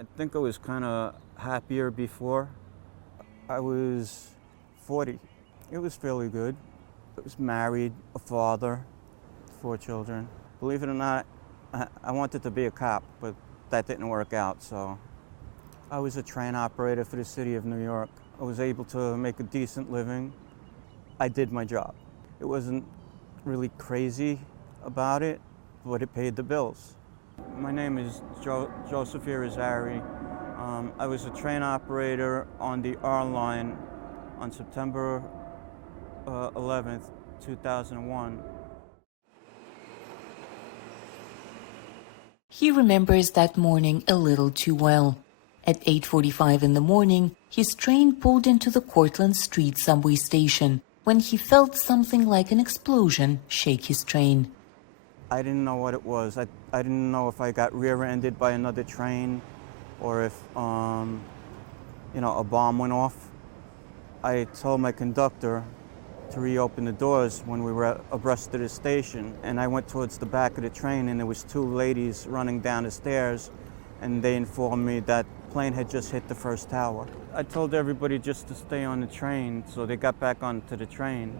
I think I was kind of happier before. I was 40. It was fairly good. I was married, a father, 4 children. Believe it or not, I wanted to be a cop, but that didn't work out, so I was a train operator for the city of New York. I was able to make a decent living. I did my job. It wasn't really crazy about it, but it paid the bills. My name is Joseph Irizarry. I was a train operator on the R line on September 11th, 2001. He remembers that morning a little too well. At 8:45 in the morning, his train pulled into the Cortlandt Street subway station when he felt something like an explosion shake his train. I didn't know what it was. I didn't know if I got rear-ended by another train or if, a bomb went off. I told my conductor to reopen the doors when we were abreast of the station, and I went towards the back of the train, and there was 2 ladies running down the stairs, and they informed me that the plane had just hit the first tower. I told everybody just to stay on the train, so they got back onto the train.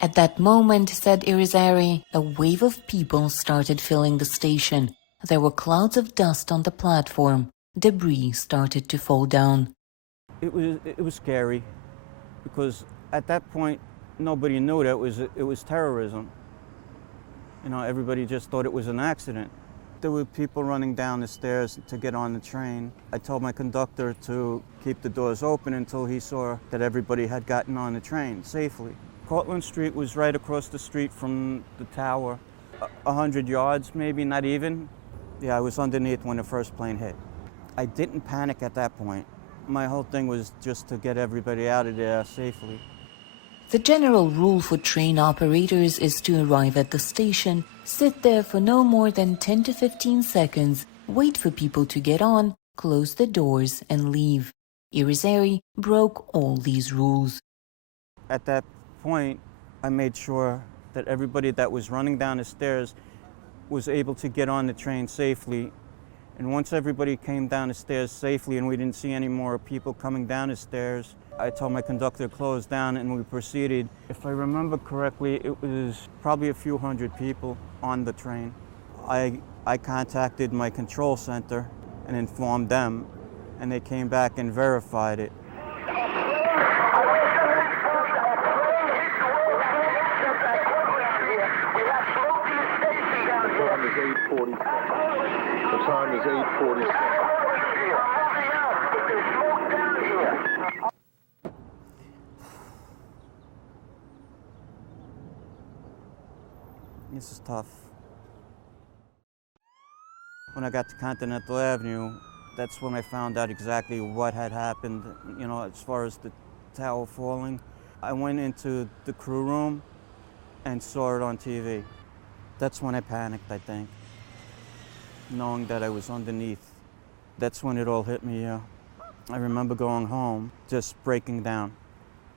At that moment, said Irizarry, a wave of people started filling the station. There were clouds of dust on the platform. Debris started to fall down. It was scary because at that point nobody knew that it was terrorism. Everybody just thought it was an accident. There were people running down the stairs to get on the train. I told my conductor to keep the doors open until he saw that everybody had gotten on the train safely. Cortlandt Street was right across the street from the tower, 100 yards maybe, not even. Yeah, I was underneath when the first plane hit. I didn't panic at that point. My whole thing was just to get everybody out of there safely. The general rule for train operators is to arrive at the station, sit there for no more than 10 to 15 seconds, wait for people to get on, close the doors, and leave. Irizarry broke all these rules. At that point, I made sure that everybody that was running down the stairs was able to get on the train safely. And once everybody came down the stairs safely and we didn't see any more people coming down the stairs, I told my conductor to close down and we proceeded. If I remember correctly, it was probably a few hundred people on the train. I contacted my control center and informed them, and they came back and verified it. The time is 8:40. This is tough. When I got to Continental Avenue, that's when I found out exactly what had happened, as far as the tower falling. I went into the crew room and saw it on TV. That's when I panicked, I think, knowing that I was underneath. That's when it all hit me, yeah. I remember going home, just breaking down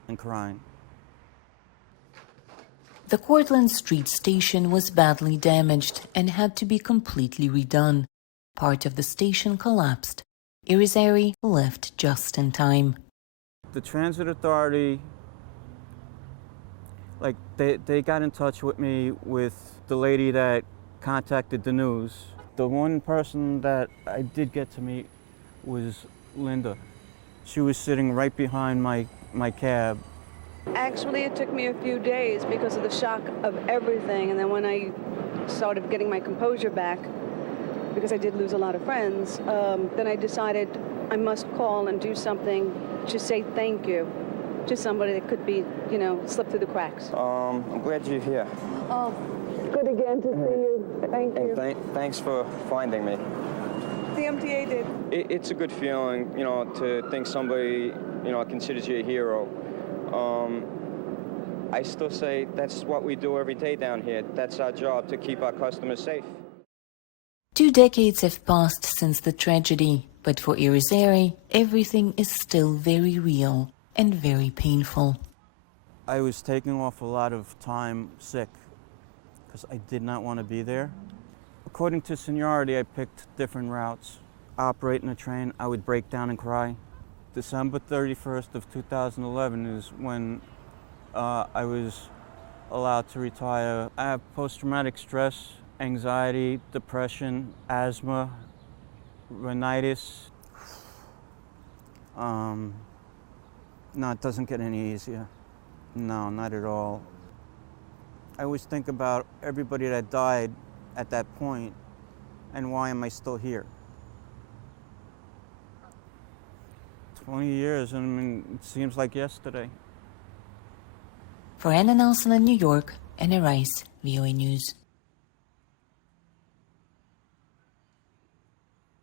and crying. The Cortlandt Street station was badly damaged and had to be completely redone. Part of the station collapsed. Irizarry left just in time. The transit authority, they got in touch with me with the lady that contacted the news. The one person that I did get to meet was Linda. She was sitting right behind my cab. Actually, it took me a few days because of the shock of everything. And then when I started getting my composure back, because I did lose a lot of friends, then I decided I must call and do something to say thank you to somebody that could be, slip through the cracks. I'm glad you're here. Oh, good again to see you. Thank you. And thanks for finding me. The MTA did. It's a good feeling, to think somebody, considers you a hero. I still say that's what we do every day down here. That's our job, to keep our customers safe. 2 decades have passed since the tragedy, but for Irizarry, everything is still very real and very painful. I was taking off a lot of time sick because I did not want to be there. According to seniority, I picked different routes. operating a train, I would break down and cry. December 31st of 2011 is when I was allowed to retire. I have post-traumatic stress, anxiety, depression, asthma, rhinitis. No, it doesn't get any easier. No, not at all. I always think about everybody that died at that point, and why am I still here? 20 years, I mean, it seems like yesterday. For Anna Nelson in New York, Anna Rice, VOA News.